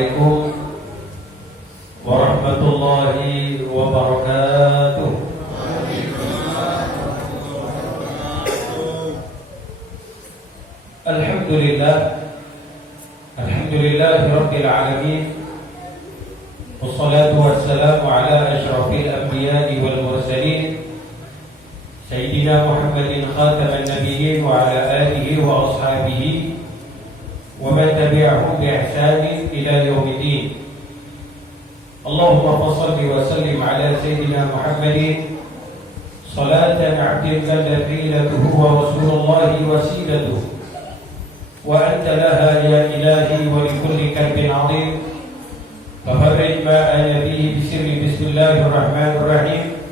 Assalamualaikum warahmatullahi wabarakatuh. Alhamdulillah rabbil alamin. Wassalatu wassalamu ala asyrafil anbiya'i wal mursalin Sayyidina Muhammadin khataman nabiyyin wa ala alihi wa ashabihi wa man tabi'ahum bi ihsanin ila yaumiddin. Allahumma shalli wa sallim ala Sayyidina Muhammadin salatan 'abdin kana qilatuhu wa rasulullahi wasilatuhu wa anta laha ya ilahi wa likulli kalbin 'azim fafarrij ma ana bihi bisirri bismillahirrahmanirrahim.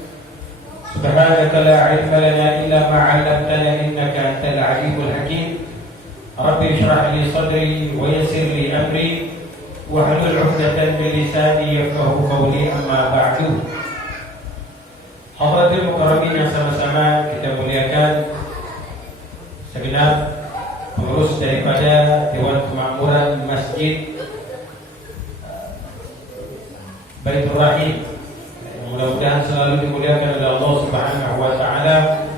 Subhanaka la ilma lana illa ma 'allamtana innaka antal alimul hakim. Rabbi shrah li sadri wa yassir li amri wahlul 'uqdatam min lisani yafqahu qawli, amma ba'du. Hadirin mukarramin yang sama-sama kita muliakan, segenap pengurus daripada Dewan Kemakmuran Masjid Baitur Rahim, mudah-mudahan selalu dimuliakan oleh Allah Subhanahu wa taala.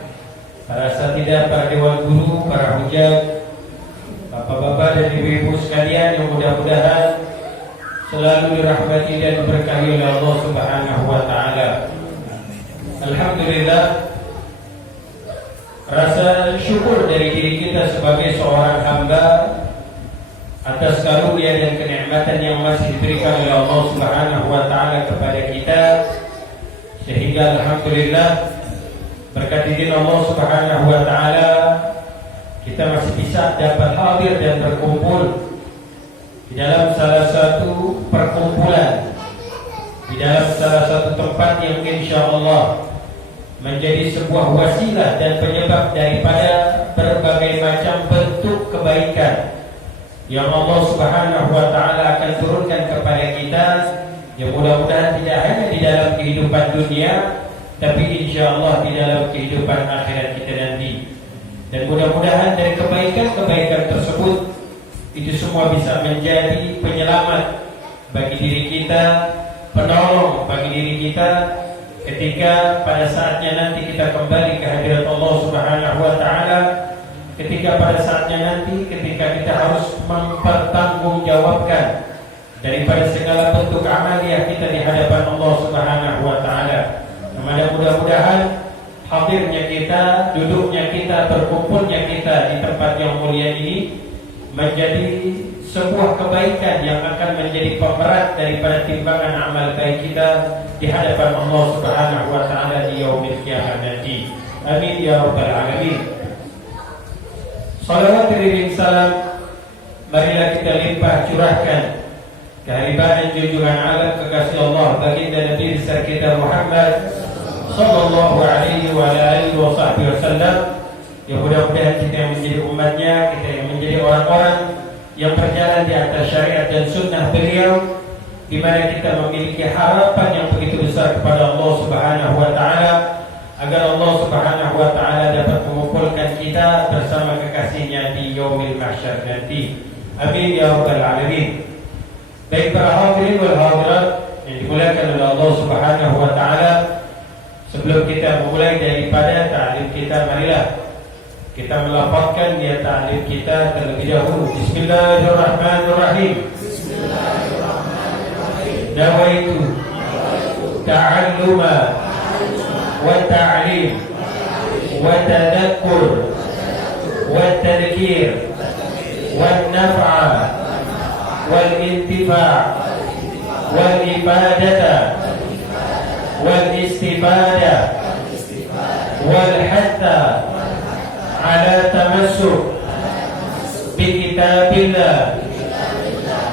Para asatidzah, para dewan guru, para hujat, bapak-bapak dan ibu-ibu sekalian yang mudah-mudahan selalu dirahmati dan diberkahi oleh Allah Subhanahu wa taala. Alhamdulillah, rasa syukur dari diri kita sebagai seorang hamba atas karunia dan kenikmatan yang masih diberikan oleh Allah Subhanahu wa taala kepada kita, sehingga alhamdulillah berkat izin Allah Subhanahu wa taala kita masih bisa dapat hadir dan berkumpul di dalam salah satu perkumpulan, di dalam salah satu tempat yang insyaallah menjadi sebuah wasilah dan penyebab daripada berbagai macam bentuk kebaikan yang Allah Subhanahu wa taala akan turunkan kepada kita, yang mudah-mudahan tidak hanya di dalam kehidupan dunia, tapi insyaallah di dalam kehidupan akhirat kita nanti. Dan mudah-mudahan dari kebaikan-kebaikan tersebut itu semua bisa menjadi penyelamat bagi diri kita, penolong bagi diri kita ketika pada saatnya nanti kita kembali ke hadirat Allah Subhanahu wa taala, ketika pada saatnya nanti ketika kita harus mempertanggungjawabkan daripada segala bentuk amaliah kita di hadapan Allah Subhanahu wa taala. Mudah-mudahan hadirnya kita, duduknya kita, berkumpulnya kita di tempat yang mulia ini menjadi sebuah kebaikan yang akan menjadi pemerat daripada timbangan amal baik kita di hadapan Allah Subhanahu wa taala di yaumil qiyamah nanti. Amin ya rabbal alamin. Salawat dan salam marilah kita limpah curahkan kehadiran junjungan alam kekasih Allah baginda Nabi besar kita Muhammad sallallahu alaihi wa alihi wasallam, yang mudah-mudahan kita yang menjadi umatnya, kita yang menjadi orang-orang yang berjalan di atas syariat dan sunnah beliau, di mana kita memiliki harapan yang begitu besar kepada Allah Subhanahu wa taala, agar Allah Subhanahu wa taala dapat mengumpulkan kita bersama kekasihnya di yaumil mahsyar nanti. Amin ya rabbal alamin. Baik para hadirin wal hadirat yang dimuliakan oleh Allah Subhanahu wa taala, sebelum kita memulai daripada ta'lim kita, marilah kita melafazkan niat ta'lim kita terlebih dahulu. Bismillahirrahmanirrahim. Bismillahirrahmanirrahim. Nawaitu ta'alluma wa ta'lim wa tadakkur wa tadhkir wa naf'a wal intifa' wal ibadata wal istifada wal hatta ala tamassuk bi kitabillah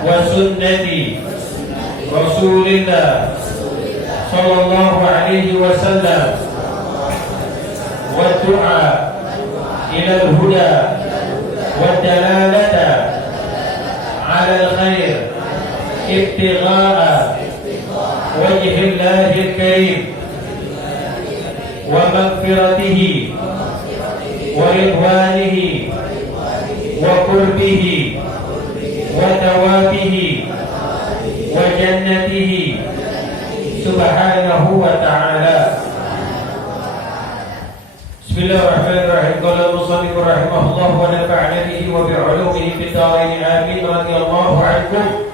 wa sunnati Rasulillah sallallahu alaihi wasallam wa du'a ila al-huda wa dalalata ala al-khair ibtigha'a wajhillahil karim wa maghfiratihi wa ridwanihi wa qurbihi wa tawabihi Subhanahu wa ta'ala. Bismillahirrahmanirrahim. Qala al-musannif rahimahullah wa nafa'ana bihi wa bi'ulumihi fid dharain amin radhiyallahu ankum.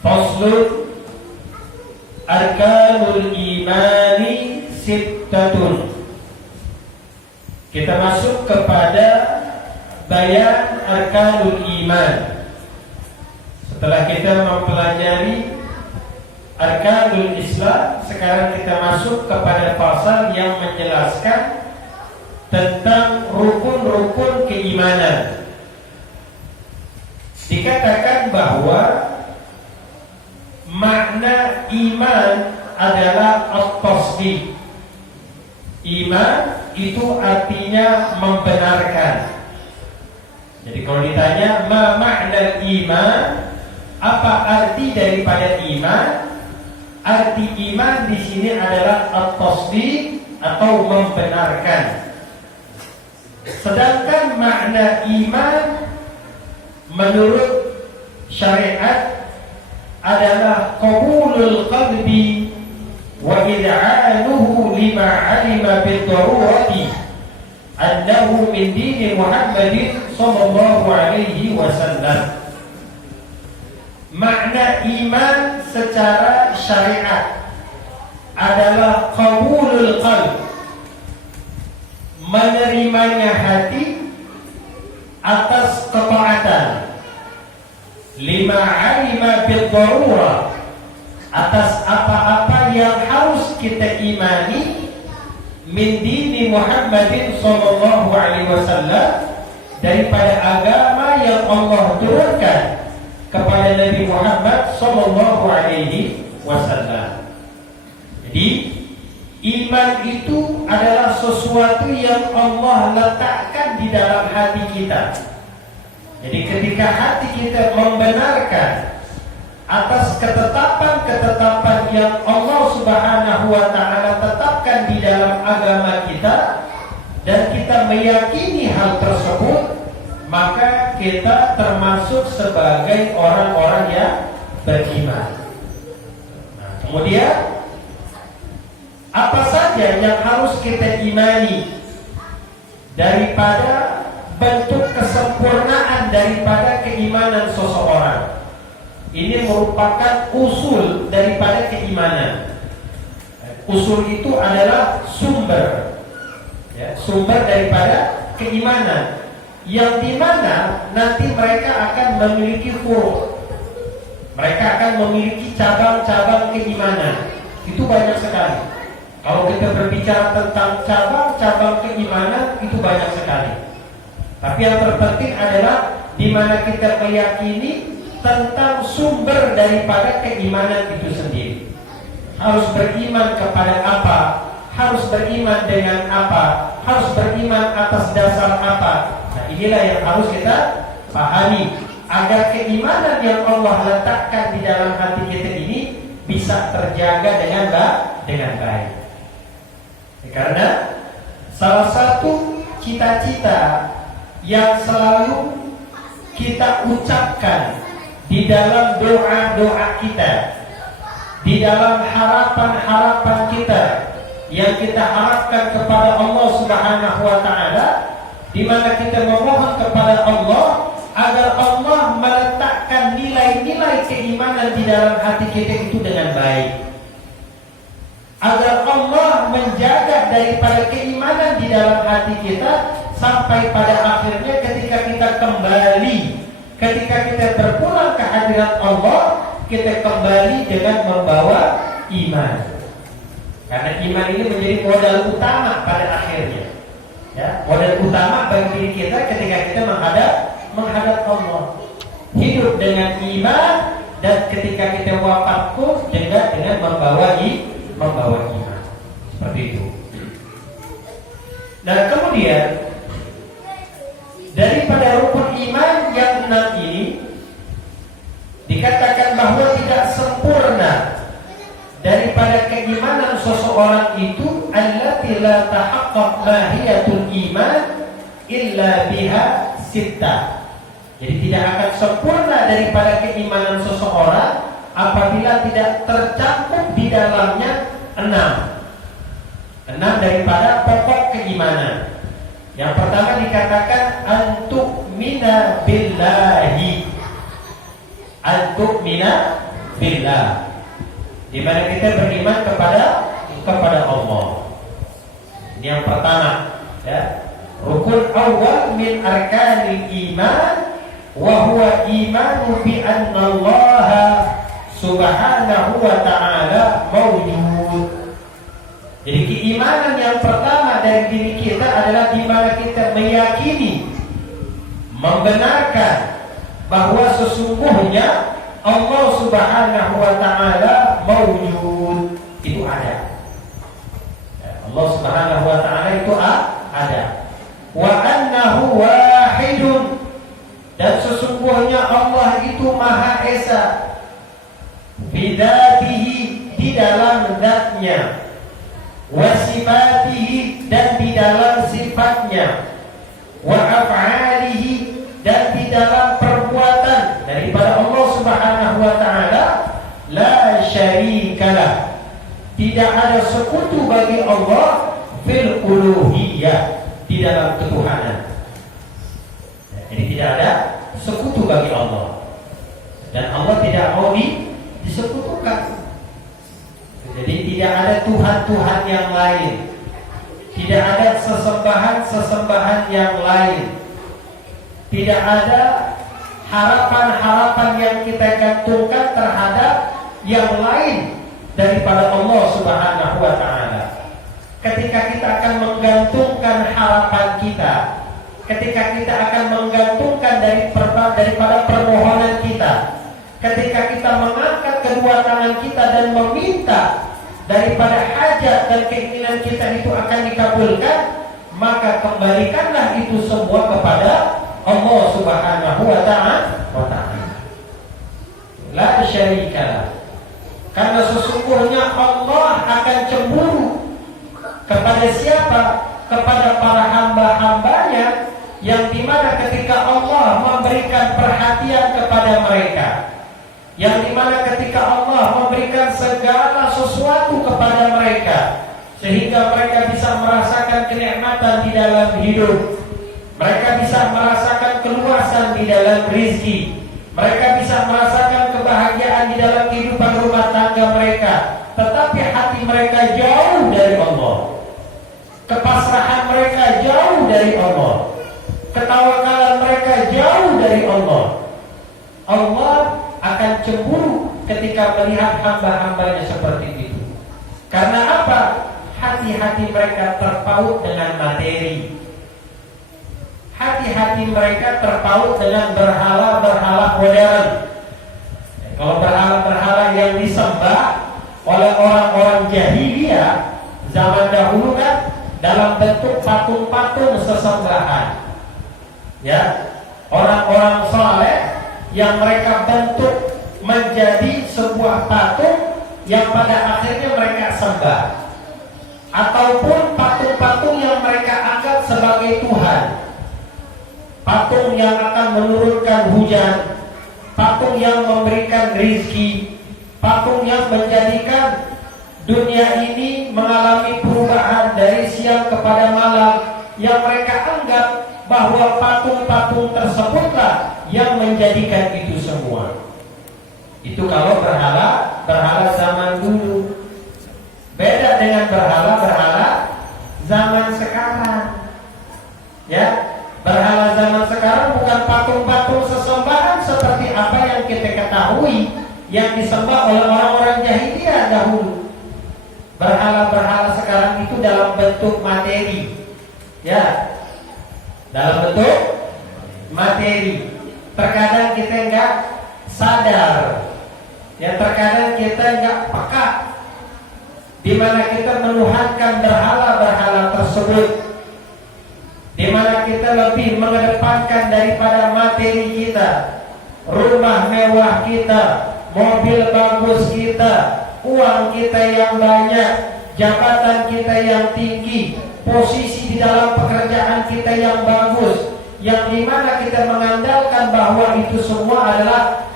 Faslun arkanul imani sittatun. Kita masuk kepada bayan arkanul iman. Setelah kita mempelajari arkanul Islam, sekarang kita masuk kepada pasal yang menjelaskan tentang rukun-rukun keimanan. Dikatakan bahwa makna iman adalah at-tasdiq. Iman itu artinya membenarkan. Jadi kalau ditanya ma makna iman, apa arti daripada iman? Arti iman di sini adalah at-tasdiq atau membenarkan. Sedangkan makna iman menurut syariat adalah qabulul qalbi wa id'anuhu lima 'alima bid-darurati annahu min dini Muhammadin sallallahu alaihi wasallam. Makna iman secara syariat adalah qabulul qalb, menerimanya hati atas ketaatan, lima 'alima bid-darurah, atas apa-apa yang harus kita imani, min dini Muhammadin sallallahu alaihi wasallam, daripada agama yang Allah turunkan kepada Nabi Muhammad sallallahu alaihi wasallam. Jadi iman itu adalah sesuatu yang Allah letakkan di dalam hati kita. Jadi ketika hati kita membenarkan atas ketetapan-ketetapan yang Allah Subhanahu wa ta'ala tetapkan di dalam agama kita, dan kita meyakini hal tersebut, maka kita termasuk sebagai orang-orang yang beriman. Nah, kemudian apa saja yang harus kita imani daripada bentuk kesempurnaan daripada keimanan seseorang? Ini merupakan usul daripada keimanan. Usul itu adalah sumber, ya, sumber daripada keimanan, yang dimana nanti mereka akan memiliki furu', mereka akan memiliki cabang-cabang keimanan. Itu banyak sekali. Kalau kita berbicara tentang cabang-cabang keimanan, itu banyak sekali. Tapi yang terpenting adalah dimana kita meyakini tentang sumber daripada keimanan itu sendiri. Harus beriman kepada apa? Harus beriman dengan apa? Harus beriman atas dasar apa? Nah, inilah yang harus kita pahami agar keimanan yang Allah letakkan di dalam hati kita ini bisa terjaga dengan baik. Karena salah satu cita-cita yang selalu kita ucapkan di dalam doa-doa kita, di dalam harapan-harapan kita yang kita harapkan kepada Allah Subhanahu wa ta'ala, di mana kita memohon kepada Allah agar Allah meletakkan nilai-nilai keimanan di dalam hati kita itu dengan baik, agar Allah menjaga daripada keimanan di dalam hati kita sampai pada akhirnya ketika kita kembali, ketika kita berpulang ke hadirat Allah, kita kembali dengan membawa iman. Karena iman ini menjadi modal utama pada akhirnya, ya, modal utama bagi diri kita ketika kita menghadap Allah. Hidup dengan iman, dan ketika kita wafat pun dengan membawa iman. Seperti itu. Nah, kemudian daripada rukun iman yang 6 ini dikatakan bahwa tidak sempurna daripada keimanan seseorang itu allati la tahaqqaq mahiyatul iman illa biha sittah. Jadi tidak akan sempurna daripada keimanan seseorang apabila tidak tercakup di dalamnya enam daripada pokok keimanan. Yang pertama dikatakan antu'mina billahi, antu'mina billah, di mana kita beriman kepada Allah. Ini yang pertama, ya. Rukun awal min arkanil iman wa huwa imanu bi anna Allah subhanahu wa ta'ala mawjud. Jadi keimanan yang pertama dari diri kita adalah di mana kita meyakini, membenarkan bahwa sesungguhnya Allah subhanahu wa ta'ala mawjud, itu ada. Allah subhanahu wa ta'ala itu ada. Wa annahu wahidun, dan sesungguhnya Allah itu Maha Esa, bidatihi, di dalam zatnya, wa sifatihi, dan di dalam sifatnya, wa af'alihi, dan di dalam perbuatan daripada Allah subhanahu wa ta'ala, la syarikalah, tidak ada sekutu bagi Allah, fil uluhiyah, di dalam ketuhanan. Jadi tidak ada sekutu bagi Allah, dan Allah tidak mau disekutukan. Jadi tidak ada Tuhan-Tuhan yang lain, tidak ada sesembahan yang lain, tidak ada harapan-harapan yang kita gantungkan terhadap yang lain daripada Allah subhanahu wa ta'ala. Ketika kita akan menggantungkan harapan kita, ketika kita akan menggantungkan daripada permohonan kita, ketika kita mengangkat kedua tangan kita dan meminta daripada hajat dan keinginan kita itu akan dikabulkan, maka kembalikanlah itu semua kepada Allah subhanahu wa ta'ala. La syarikalah, karena sesungguhnya Allah akan cemburu kepada siapa? Kepada para hamba-hambanya, yang dimana ketika Allah memberikan perhatian kepada mereka, yang dimana ketika Allah memberikan segala sesuatu kepada mereka, sehingga mereka bisa merasakan kenikmatan di dalam hidup, mereka bisa merasakan keluasan di dalam rizki, mereka bisa merasakan kebahagiaan di dalam kehidupan rumah tangga mereka, tetapi hati mereka jauh dari Allah, kepasrahan mereka jauh dari Allah, ketawakalan mereka jauh dari Allah. Allah akan cemburu ketika melihat hamba-hambanya seperti itu. Karena apa? Hati-hati mereka terpaut dengan materi, hati-hati mereka terpaut dengan berhala-berhala modern. Kalau berhala-berhala yang disembah oleh orang-orang jahiliyah zaman dahulu kan dalam bentuk patung-patung sesembahan, ya, orang-orang saleh yang mereka bentuk menjadi sebuah patung yang pada akhirnya mereka sembah, ataupun patung-patung yang mereka anggap sebagai Tuhan, patung yang akan menurunkan hujan, patung yang memberikan rizki, patung yang menjadikan dunia ini mengalami perubahan dari siang kepada malam, yang mereka anggap bahwa patung-patung tersebutlah yang menjadikan itu semua. Itu kalau berhala zaman dulu. Beda dengan berhala zaman sekarang. Ya, berhala zaman sekarang bukan patung-patung sesembahan seperti apa yang kita ketahui yang disembah oleh orang-orang jahiliyah dahulu. Berhala-berhala sekarang itu dalam bentuk materi, ya, dalam bentuk materi. Terkadang kita enggak sadar, ya, terkadang kita enggak peka, di mana kita menuhankan berhala-berhala tersebut, di mana kita lebih mengedepankan daripada materi kita, rumah mewah kita, mobil bagus kita, uang kita yang banyak, jabatan kita yang tinggi, posisi di dalam pekerjaan kita yang bagus, yang dimana kita mengandalkan bahwa itu semua adalah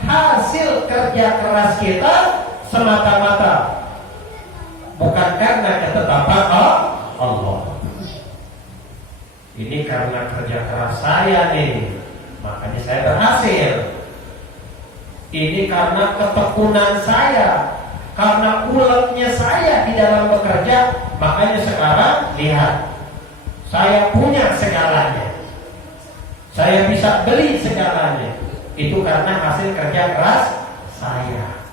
hasil kerja keras kita semata-mata, bukan karena ketetapan Allah. Ini karena kerja keras saya nih, makanya saya berhasil. Ini karena ketekunan saya, karena uletnya saya di dalam bekerja, makanya sekarang lihat, saya punya segalanya, saya bisa beli segalanya. Itu karena hasil kerja keras saya.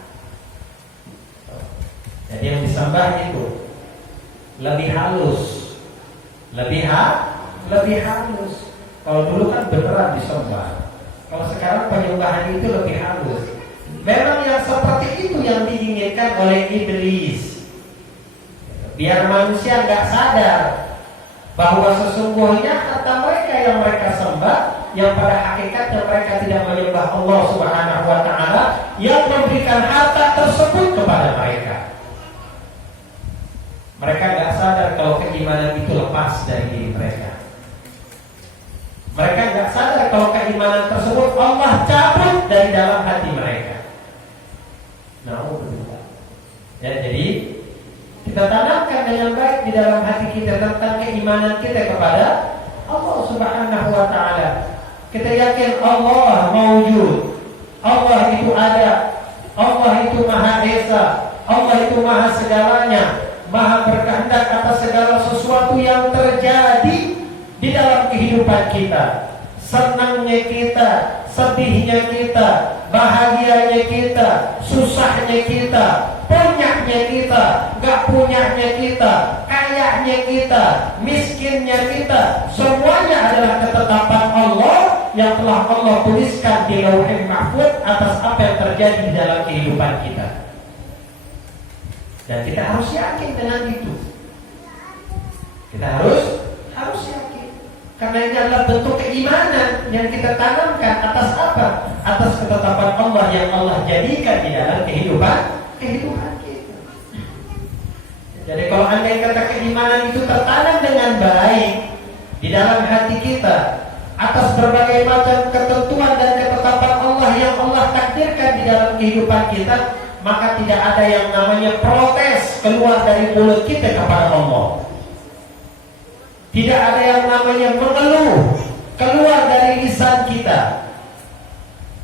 Jadi yang disembah itu lebih halus, lebih halus. Kalau dulu kan beneran disembah. Kalau sekarang penyembahan itu lebih halus. Memang yang seperti itu yang diinginkan oleh iblis, biar manusia nggak sadar bahwa sesungguhnya harta mereka yang mereka sembah, yang pada hakikatnya mereka tidak menyembah Allah Subhanahu wa Ta'ala yang memberikan harta tersebut kepada mereka. Mereka nggak sadar kalau keimanan itu lepas dari diri mereka. Mereka nggak sadar kalau keimanan tersebut Allah cabut dari dalam hati mereka. Ya, jadi kita tanamkan dengan baik di dalam hati kita tentang keimanan kita kepada Allah Subhanahu wa Ta'ala. Kita yakin Allah mawjud, Allah itu ada, Allah itu Maha Esa, Allah itu Maha segalanya, Maha berkehendak atas segala sesuatu yang terjadi di dalam kehidupan kita. Senangnya kita, sedihnya kita, bahagianya kita, susahnya kita, punyanya kita, gak punyanya kita, kayanya kita, miskinnya kita, semuanya adalah ketetapan Allah yang telah Allah tuliskan di Lauhul Mahfuz atas apa yang terjadi di dalam kehidupan kita. Dan kita harus yakin dengan itu. Kita harus yakin. Karena ini adalah bentuk keimanan yang kita tanamkan atas apa? Atas ketetapan Allah yang Allah jadikan di dalam kehidupan kita. Jadi kalau andai kata keimanan itu tertanam dengan baik di dalam hati kita atas berbagai macam ketentuan dan ketetapan Allah yang Allah takdirkan di dalam kehidupan kita, maka tidak ada yang namanya protes keluar dari mulut kita kepada Allah. Tidak ada yang namanya mengeluh keluar dari lisan kita.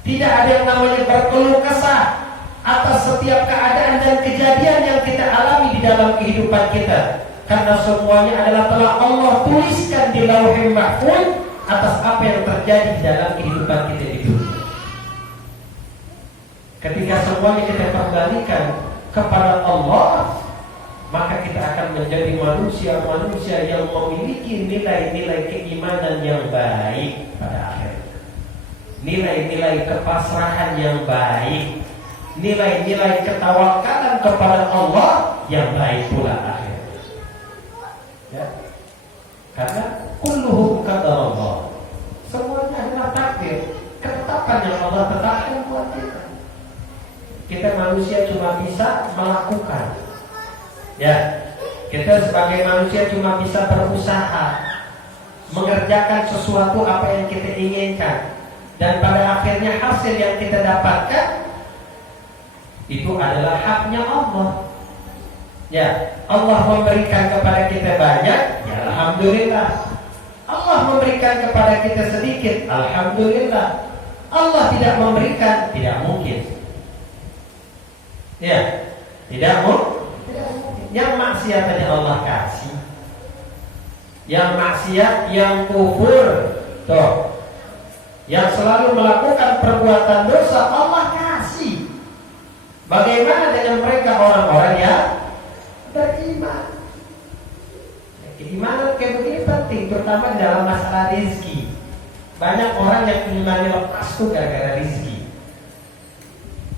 Tidak ada yang namanya berkeluh kesah atas setiap keadaan dan kejadian yang kita alami di dalam kehidupan kita. Karena semuanya adalah telah Allah tuliskan di Lauhul Mahfuz atas apa yang terjadi di dalam kehidupan kita di dunia. Ketika semuanya kita kembalikan kepada Allah, maka kita akan menjadi manusia-manusia yang memiliki nilai-nilai keimanan yang baik pada akhirnya. Nilai-nilai kepasrahan yang baik, nilai-nilai ketawakalan kepada Allah yang baik pula akhirnya. Ya. Karena kulluhum qadarullah. Semuanya adalah takdir, ketetapan yang Allah tetapkan buat kita. Kita manusia cuma bisa melakukan. Ya, kita sebagai manusia cuma bisa berusaha mengerjakan sesuatu apa yang kita inginkan, dan pada akhirnya hasil yang kita dapatkan itu adalah haknya Allah. Ya, Allah memberikan kepada kita banyak, ya alhamdulillah. Allah memberikan kepada kita sedikit, alhamdulillah. Allah tidak memberikan, tidak mungkin. Ya, tidak mungkin. Yang maksiat tadi Allah kasih, yang maksiat, yang kufur, tuh, yang selalu melakukan perbuatan dosa Allah kasih. Bagaimana dengan mereka orang-orang yang beriman? Keimanan kayak begini penting, terutama di dalam masalah rezeki. Banyak orang yang imannya lepas tuh gara-gara rezeki.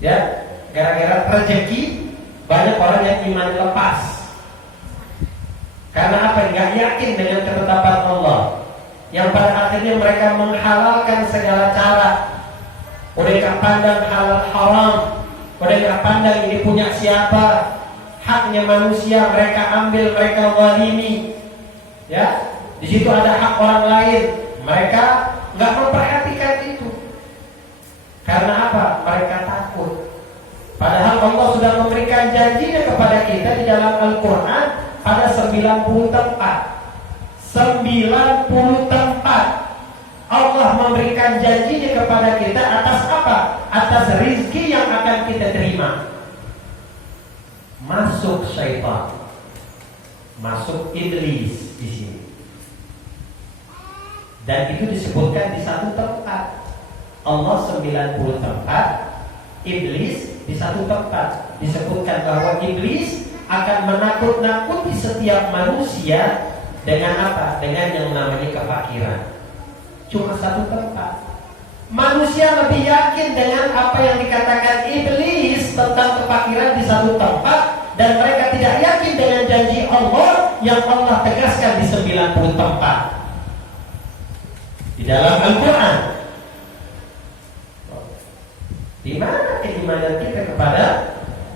Ya, gara-gara rezeki. Banyak orang yang iman lepas. Karena apa? Nggak yakin dengan ketetapan Allah. Yang pada akhirnya mereka menghalalkan segala cara. Udah nggak pandang halal haram. Udah nggak pandang ini punya siapa. Haknya manusia mereka ambil, mereka zalimi. Ya, di situ ada hak orang lain. Mereka nggak memperhatikan itu. Karena apa? Mereka takut. Allah sudah memberikan janjinya kepada kita di dalam Al-Quran pada 90 tempat. 90 tempat Allah memberikan janjinya kepada kita atas apa? Atas rizki yang akan kita terima. Masuk syaitan, masuk iblis di sini. Dan itu disebutkan di satu tempat. Allah 90 tempat, iblis di satu tempat. Disebutkan bahwa iblis akan menakut-nakuti setiap manusia dengan apa? Dengan yang namanya kefakiran. Cuma satu tempat. Manusia lebih yakin dengan apa yang dikatakan iblis tentang kefakiran di satu tempat, dan mereka tidak yakin dengan janji Allah yang Allah tegaskan di 90 tempat di dalam Al-Quran. Di mana keimanan kita kepada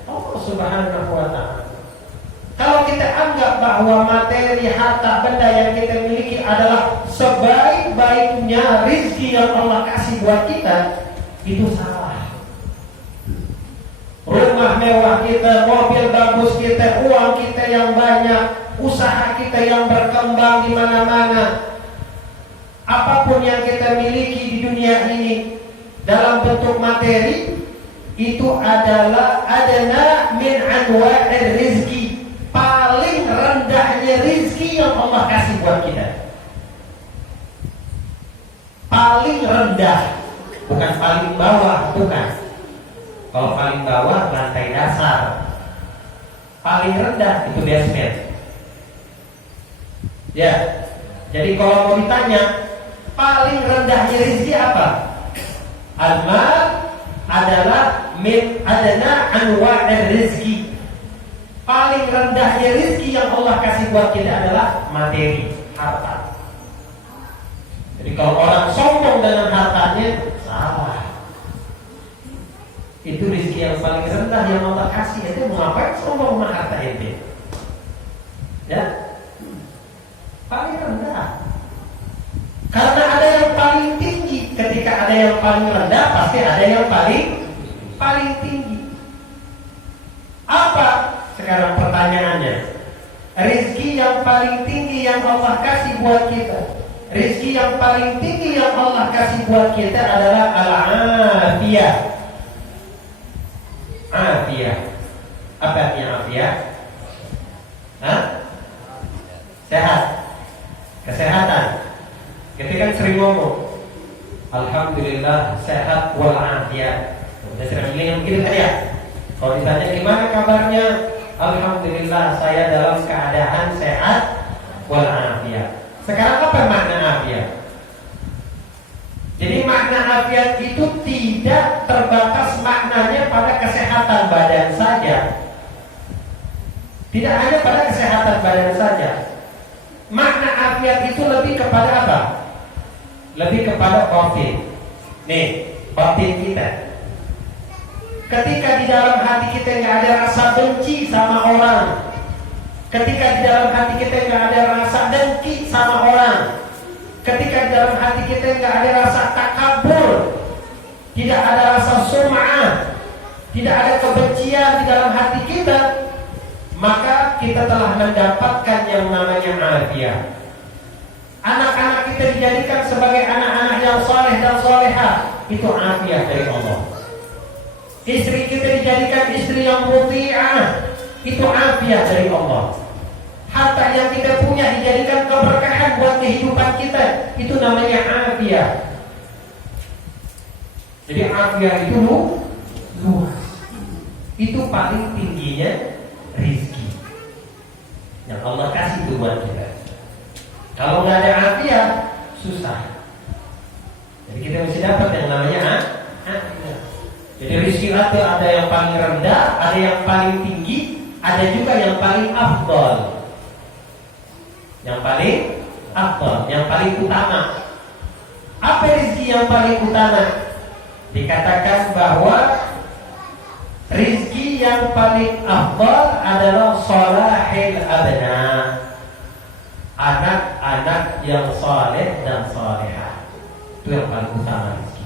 Allah Subhanahu wa Ta'ala? Kalau kita anggap bahwa materi, harta, benda yang kita miliki adalah sebaik-baiknya rizki yang Allah kasih buat kita, itu salah. Rumah mewah kita, mobil bagus kita, uang kita yang banyak, usaha kita yang berkembang di mana-mana, apapun yang kita miliki di dunia ini dalam bentuk materi, itu adalah adana min anwa'ir rizki, paling rendahnya rizki yang Allah kasih buat kita. Paling rendah, bukan paling bawah, bukan. Kalau paling bawah lantai dasar, paling rendah itu basement. Ya, jadi kalau mau ditanya paling rendahnya rizki apa? Al-mal adalah min adana anwa'ir rizki. Paling rendahnya rizki yang Allah kasih buat kita adalah materi, harta. Jadi kalau orang sombong dengan hartanya, salah. Itu rizki yang paling rendah yang Allah kasih. Itu ngapain sombong sama harta itu? Ya, paling rendah. Karena ada yang paling tinggi. Ketika ada yang paling rendah, pasti ada yang paling tinggi. Apa? Sekarang pertanyaannya, rizki yang paling tinggi yang Allah kasih buat kita, rizki yang paling tinggi yang Allah kasih buat kita adalah al-afiyah. Afiyah. Apa artinya afiyah? Sehat, kesehatan. Kita kan sering ngomong, alhamdulillah sehat walafiat. Udah sering bilang begitu kan ya? Kalau ditanya gimana kabarnya, alhamdulillah saya dalam keadaan sehat walafiat. Sekarang apa makna afiat? Jadi makna afiat itu tidak terbatas maknanya pada kesehatan badan saja. Tidak hanya pada kesehatan badan saja. Makna afiat itu lebih kepada apa? Lebih kepada batin. Nih, batin kita. Ketika di dalam hati kita nggak ada rasa benci sama orang, ketika di dalam hati kita nggak ada rasa dengki sama orang, ketika di dalam hati kita nggak ada rasa takabur, tidak ada rasa sum'ah, tidak ada kebencian di dalam hati kita, maka kita telah mendapatkan yang namanya afiat. Anak-anak kita dijadikan sebagai anak-anak yang saleh dan salehah, itu afiat dari Allah. Istri kita dijadikan istri yang muti'ah, itu afiat dari Allah. Harta yang kita punya dijadikan keberkahan buat kehidupan kita, itu namanya afiat. Jadi afiat itu luas. Itu paling tingginya rizki yang Allah kasih itu buat kita. Kalau nggak ada afiat, susah. Jadi kita mesti dapat yang namanya afiat. Jadi rizki itu ada yang paling rendah, ada yang paling tinggi, ada juga yang paling afdal. Yang paling afdal, yang paling utama. Apa rizki yang paling utama? Dikatakan bahwa rizki yang paling afdal adalah salahil abna, anak-anak yang saleh dan salehah. Itu yang paling utama rizki.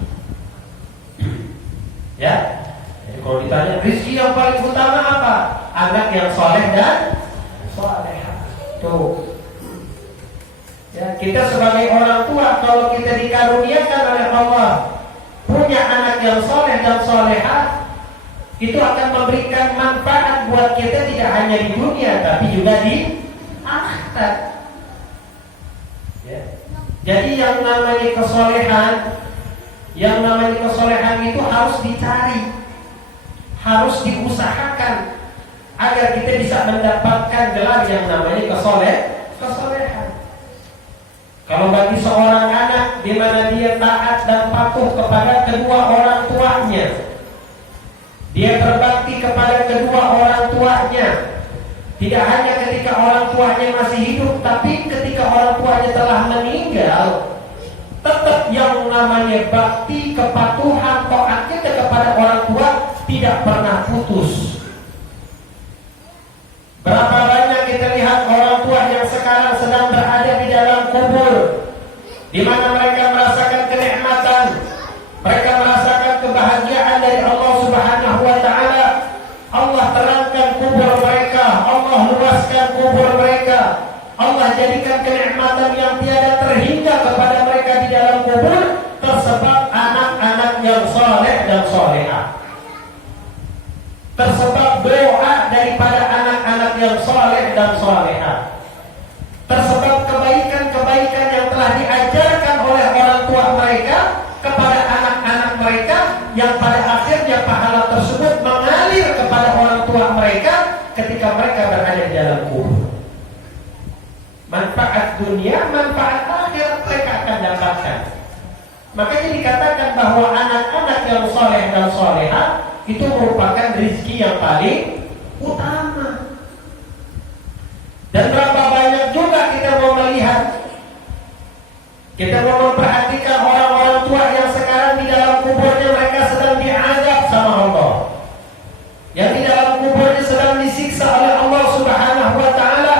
Ya, jadi Kalau ditanya rezeki yang paling utama apa? Anak yang soleh dan solehah. Tuh. Ya, kita sebagai orang tua kalau kita dikaruniakan oleh Allah punya anak yang soleh dan solehah, itu akan memberikan manfaat buat kita tidak hanya di dunia tapi juga di akhirat. Ya. Jadi yang namanya kesolehan itu harus dicari, harus diusahakan agar kita bisa mendapatkan gelar yang namanya kesolehan. Kalau bagi seorang anak di mana dia taat dan patuh kepada kedua orang tuanya, dia berbakti kepada kedua orang tuanya, tidak hanya ketika orang tuanya masih hidup, tapi ketika orang tuanya telah meninggal, tetap yang namanya bakti, kepatuhan, taat kita kepada orang tua tidak pernah putus. Berapa banyak kita lihat orang tua yang sekarang sedang berada di dalam kubur, di mana mereka merasakan kenikmatan, mereka merasakan kebahagiaan dari Allah Subhanahu wa taala. Allah terangkan kubur mereka, Allah luaskan kubur mereka, Allah jadikan kenikmatan yang tiada terhingga kepada mereka di dalam kubur tersebab anak-anak yang soleh dan solehah, tersebab doa daripada anak-anak yang soleh dan solehah, tersebab kebaikan-kebaikan yang telah diajarkan oleh orang tua mereka kepada anak-anak mereka, yang pada akhirnya pahala tersebut mengalir kepada orang tua mereka ketika mereka berada di dalam kubur. Manfaat dunia, manfaat akhirat mereka akan dapatkan. Makanya dikatakan bahwa anak-anak yang soleh dan solehah itu merupakan rezeki yang paling utama. Dan berapa banyak juga kita mau melihat, kita mau memperhatikan orang-orang tua yang sekarang di dalam kuburnya mereka sedang diazab sama Allah, yang di dalam kuburnya sedang disiksa oleh Allah Subhanahu wa taala,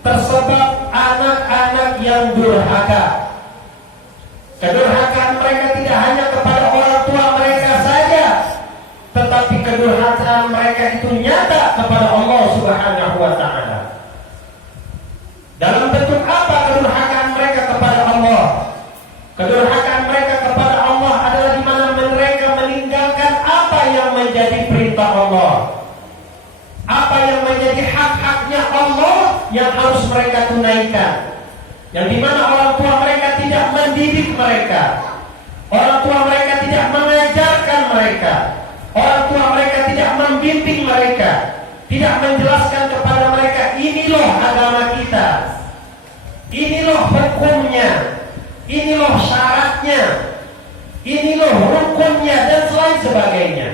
tersebab anak-anak yang durhaka. Kedurhakaan mereka tidak hanya kepada orang tua mereka saja, tetapi kedurhakaan mereka itu nyata kepada Allah Subhanahu wa taala. Dalam bentuk apa kedurhakaan mereka kepada Allah? Kedurhakaan mereka kepada Allah adalah di mana mereka meninggalkan apa yang menjadi perintah Allah, apa yang menjadi hak-haknya Allah yang harus mereka tunaikan, yang di mana orang tua mereka tidak mendidik mereka, orang tua mereka tidak mengajarkan mereka, orang tua mereka tidak membimbing mereka, tidak menjelaskan kepada mereka ini loh agama kita, ini loh hukumnya, ini loh syaratnya, ini loh rukunnya, dan selain sebagainya.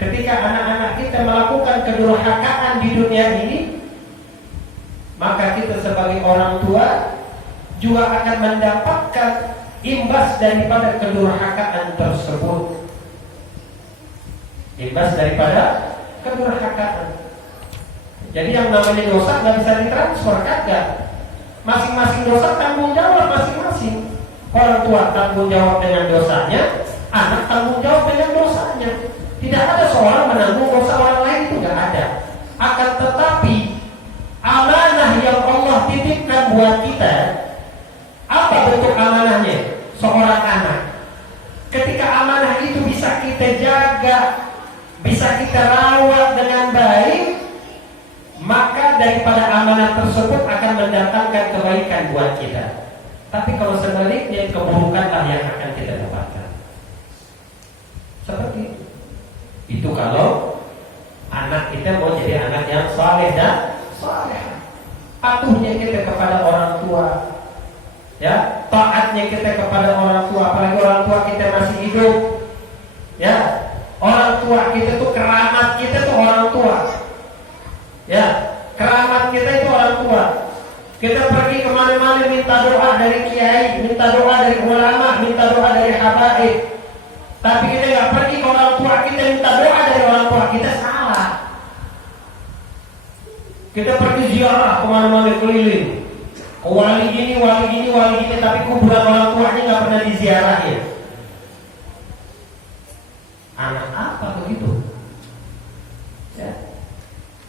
Ketika anak-anak kita melakukan kedurhakaan di dunia ini, maka kita sebagai orang tua juga akan mendapatkan imbas daripada kedurhakaan tersebut. Imbas daripada kedurhakaan. Jadi yang namanya dosa nggak bisa ditransfer, kagak. Masing-masing dosa tanggung jawab masing-masing. Orang tua tanggung jawab dengan dosanya, anak tanggung jawab dengan dosanya. Tidak ada seorang menanggung dosa orang lain, itu nggak ada. Akan tetapi amanah yang Allah titipkan buat kita, apa bentuk amanahnya? Seorang anak. Ketika amanah itu bisa kita jaga, bisa kita rawat dengan baik, maka daripada amanah tersebut akan mendatangkan kebaikan buat kita. Tapi kalau sebaliknya, keburukanlah yang akan kita dapatkan. Seperti itu. Itu kalau anak kita mau jadi anak yang saleh dan saleh. Patuhnya kita kepada orang tua, ya, taatnya kita kepada orang tua, apalagi orang tua kita masih hidup, ya. Orang tua kita tuh keramat kita tuh orang tua, ya, keramat kita itu orang tua. Kita pergi kemana-mana minta doa dari kiai, minta doa dari ulama, minta doa dari habaib. Tapi kita nggak pergi ke orang tua kita minta doa dari orang tua kita, salah. Kita pergi ziarah kemana-mana keliling, ke wali ini, wali ini, wali ini, tapi kuburan orang tuanya nggak pernah diziarahin. apa begitu? Ya.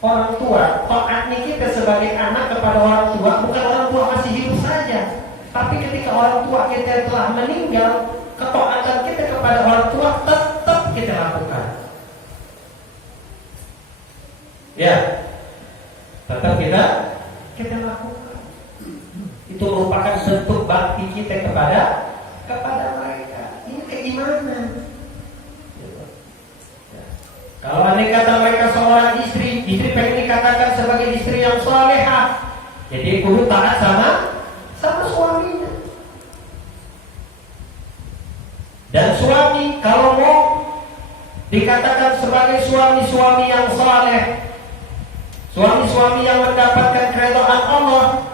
Orang tua, taatnya kita sebagai anak kepada orang tua bukan orang tua masih hidup saja, tapi ketika orang tua kita telah meninggal, ketaatan kita kepada orang tua tetap kita lakukan. Ya, tetap kita lakukan. Itu merupakan bentuk bakti kita kepada mereka. Ini keimanan. Kalau andai kata mereka seorang istri pengen dikatakan sebagai istri yang salehah, jadi kudu taat sama suaminya. Dan suami kalau mau dikatakan sebagai suami-suami yang saleh, suami-suami yang mendapatkan keridhaan Allah,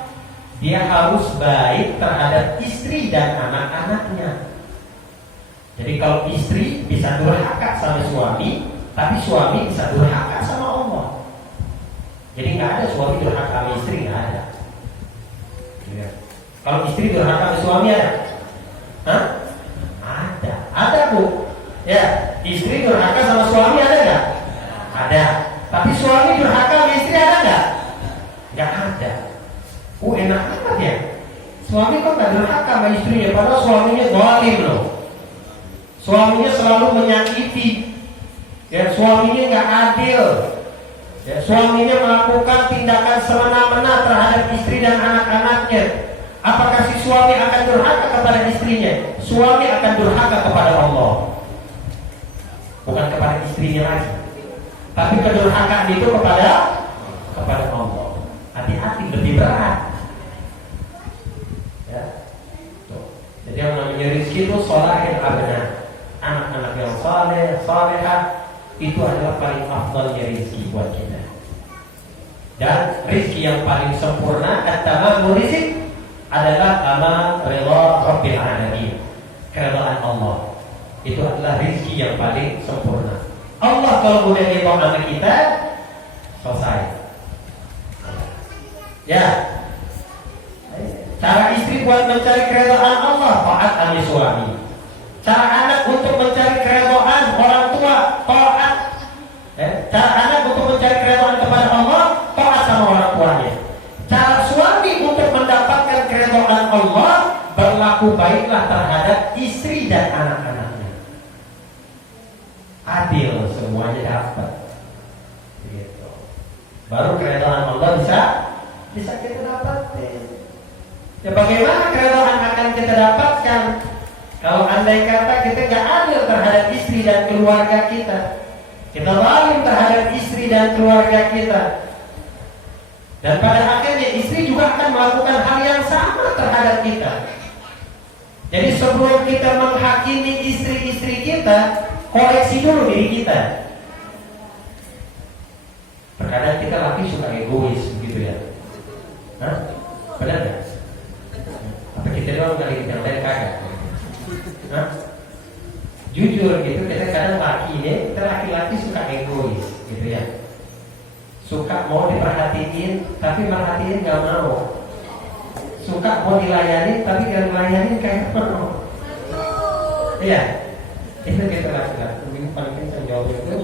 dia harus baik terhadap istri dan anak-anaknya. Jadi kalau istri bisa durhaka sama suami, tapi suami bisa durhaka sama Allah. Jadi nggak ada suami durhaka sama istri, nggak ada. Ya. Kalau istri durhaka sama suami ada? Hah? Ada bu. Ya, istri durhaka sama suami ada nggak? Ada. Tapi suami durhaka sama istri ada nggak? Nggak ada. Enak banget ya. Suami kok nggak durhaka sama istrinya, padahal suaminya zalim loh. Suaminya selalu menyakiti. Ya, suaminya nggak adil. Ya, suaminya melakukan tindakan semena-mena terhadap istri dan anak-anaknya. Apakah si suami akan durhaka kepada istrinya? Suami akan durhaka kepada Allah, bukan kepada istrinya lagi. Tapi kedurhakaan itu kepada Allah. Hati-hati, lebih berat. Ya. Tuh. Jadi yang namanya rizki itu sholahil abna, anak-anak yang salehah. Itu adalah paling afdalnya rizki buat kita. Dan rizki yang paling sempurna, at-tamamul rizq, adalah amal ridha Rabbil alamin, keridhaan Allah. Itu adalah rizki yang paling sempurna. Allah kalau udah ridha sama kita, selesai. Ya. Cara istri buat mencari keridhaan Allah, taat sama suami. Cara anak untuk mencari keridhaan orang tua, taat. Cara anak untuk mencari keridhaan kepada Allah, taat sama orang tuanya. Cara suami untuk mendapatkan keridhaan Allah, berlaku baiklah terhadap istri dan anak-anaknya. Adil, semuanya dapat. Gitu. Baru keridhaan Allah bisa kita dapatkan. Ya, bagaimana keridhaan akan kita dapatkan? Kalau andai kata kita gak adil terhadap istri dan keluarga kita, kita zalim terhadap istri dan keluarga kita, dan pada akhirnya istri juga akan melakukan hal yang sama terhadap kita. Jadi sebelum kita menghakimi istri-istri kita, koreksi dulu diri kita. Terkadang kita laki suka egois begitu ya. Hah? Benar gak? Apa kita doang kali, kita yang lain kagak? Nah, jujur gitu, kita kadang kita laki-laki suka egois gitu ya. Suka mau diperhatiin, tapi merhatiin gak mau. Suka mau dilayanin, tapi gak dilayanin kayak mau. Iya, itu kita laki-laki. Mungkin paling kencang jawabnya itu.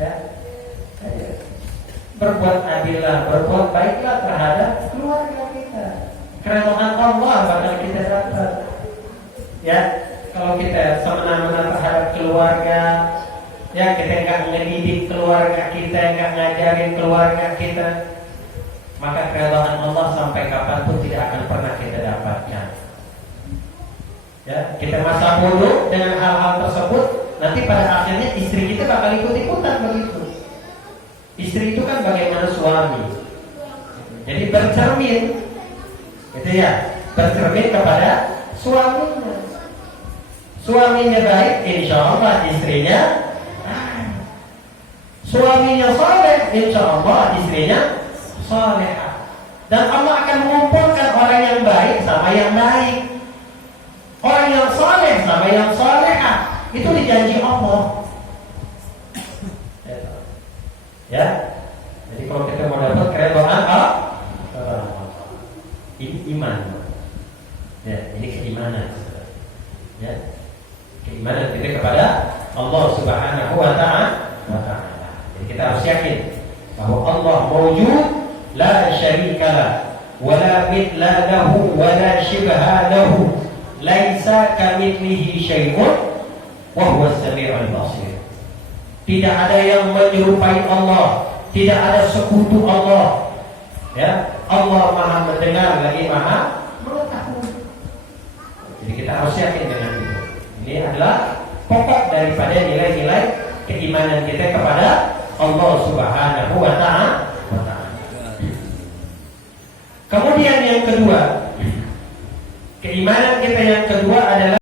Ya, berbuat adillah, berbuat baiklah terhadap keluarga kita. Keridhaan Allah bakal kita dapat. Ya, kalau kita semena-mena terhadap keluarga, ya kita nggak ngedidik keluarga kita, nggak ngajarin keluarga kita, maka keridhaan Allah sampai kapanpun tidak akan pernah kita dapatkan. Ya, kita masa bodoh dengan hal-hal tersebut, nanti pada akhirnya istri kita bakal ikut-ikutan begitu. Istri itu kan bagaimana suami, jadi bercermin, gitu ya, bercermin kepada suaminya. Suaminya baik, insya Allah istrinya baik. Suaminya saleh, insya Allah istrinya salehah. Dan Allah akan mengumpulkan orang yang baik sama yang baik, orang yang saleh sama yang salehah. Itu dijanji Allah. Ya, jadi kalau kita mau dapat keridhaan Allah, ini iman. Ya, ini keimanan. Ya. Keimanan kita kepada Allah Subhanahu wa ta'ala. Jadi kita harus yakin bahwa Allah mawjud, la syarikalah, wala mithla lahu, wala shibha lahu, laisa kamitslihi syai'un wa huwa as-sami'ul basir. Tidak ada yang menyerupai Allah, tidak ada sekutu Allah. Ya, Allah Maha mendengar lagi Maha mengetahui. Jadi kita harus yakin dengan itu. Ini adalah pokok daripada nilai-nilai keimanan kita kepada Allah Subhanahu wa ta'ala. Kemudian yang kedua, keimanan kita yang kedua adalah